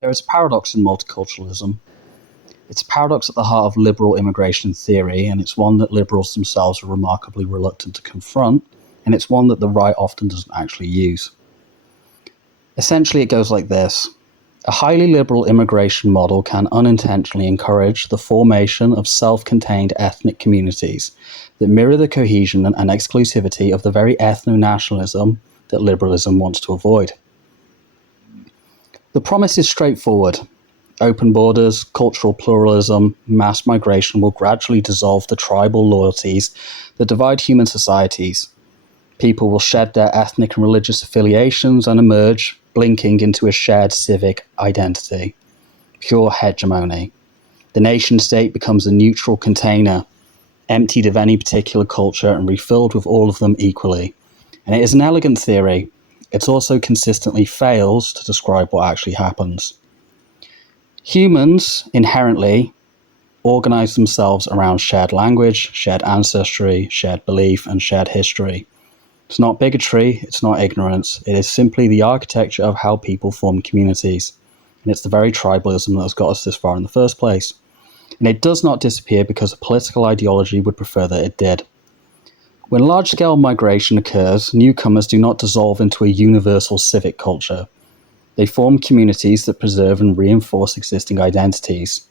There is a paradox in multiculturalism. It's a paradox at the heart of liberal immigration theory, and it's one that liberals themselves are remarkably reluctant to confront, and it's one that the right often doesn't actually use. Essentially, it goes like this. A highly liberal immigration model can unintentionally encourage the formation of self-contained ethnic communities that mirror the cohesion and exclusivity of the very ethno-nationalism that liberalism wants to avoid. The promise is straightforward. Open borders, cultural pluralism, mass migration will gradually dissolve the tribal loyalties that divide human societies. People will shed their ethnic and religious affiliations and emerge, blinking into a shared civic identity. Pure hegemony. The nation-state becomes a neutral container, emptied of any particular culture and refilled with all of them equally. And it is an elegant theory. It also consistently fails to describe what actually happens. Humans, inherently, organize themselves around shared language, shared ancestry, shared belief, and shared history. It's not bigotry, it's not ignorance, it is simply the architecture of how people form communities. And it's the very tribalism that has got us this far in the first place. And it does not disappear because a political ideology would prefer that it did. When large-scale migration occurs, newcomers do not dissolve into a universal civic culture. They form communities that preserve and reinforce existing identities.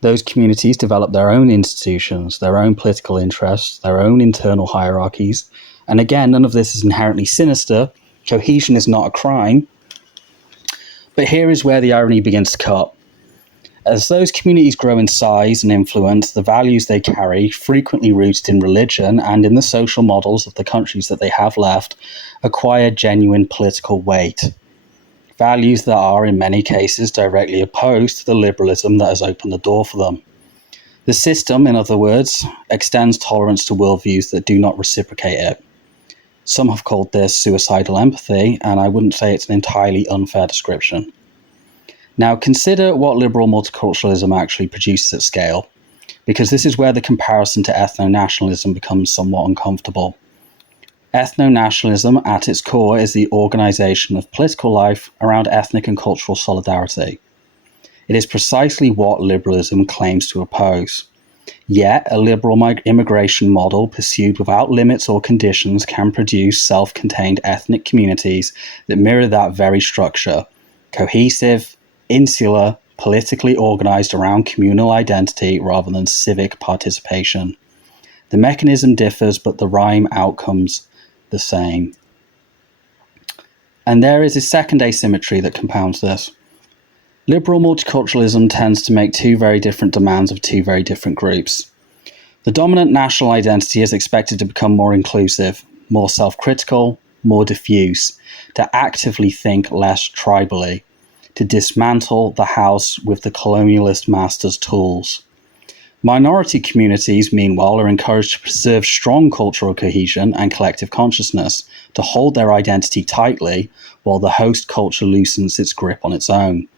Those communities develop their own institutions, their own political interests, their own internal hierarchies. And again, none of this is inherently sinister. Cohesion is not a crime. But here is where the irony begins to cut. As those communities grow in size and influence, the values they carry, frequently rooted in religion and in the social models of the countries that they have left, acquire genuine political weight. Values that are, in many cases, directly opposed to the liberalism that has opened the door for them. The system, in other words, extends tolerance to worldviews that do not reciprocate it. Some have called this suicidal empathy, and I wouldn't say it's an entirely unfair description. Now, consider what liberal multiculturalism actually produces at scale, because this is where the comparison to ethno-nationalism becomes somewhat uncomfortable. Ethno-nationalism, at its core, is the organization of political life around ethnic and cultural solidarity. It is precisely what liberalism claims to oppose. Yet, a liberal immigration model pursued without limits or conditions can produce self-contained ethnic communities that mirror that very structure, cohesive, insular, politically organized around communal identity rather than civic participation. The mechanism differs, but the rhyme outcomes the same. And there is a second asymmetry that compounds this. Liberal multiculturalism tends to make two very different demands of two very different groups. The dominant national identity is expected to become more inclusive, more self-critical, more diffuse, to actively think less tribally, to dismantle the house with the colonialist master's tools. Minority communities, meanwhile, are encouraged to preserve strong cultural cohesion and collective consciousness, to hold their identity tightly, while the host culture loosens its grip on its own.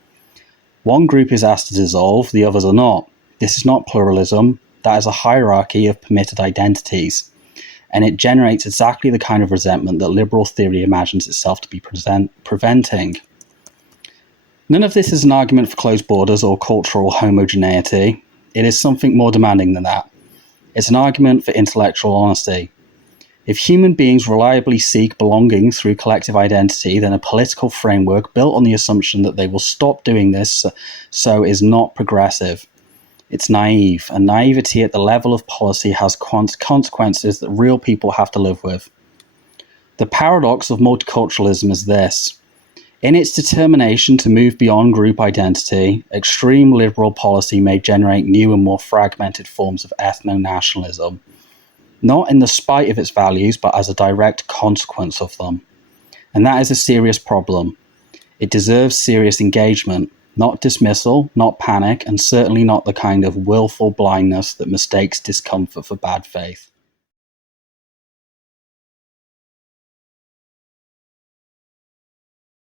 One group is asked to dissolve, the others are not. This is not pluralism, that is a hierarchy of permitted identities, and it generates exactly the kind of resentment that liberal theory imagines itself to be preventing. None of this is an argument for closed borders or cultural homogeneity. It is something more demanding than that. It's an argument for intellectual honesty. If human beings reliably seek belonging through collective identity, then a political framework built on the assumption that they will stop doing this so is not progressive. It's naive, and naivety at the level of policy has consequences that real people have to live with. The paradox of multiculturalism is this. In its determination to move beyond group identity, extreme liberal policy may generate new and more fragmented forms of ethno-nationalism, not in the spite of its values, but as a direct consequence of them. And that is a serious problem. It deserves serious engagement, not dismissal, not panic, and certainly not the kind of willful blindness that mistakes discomfort for bad faith.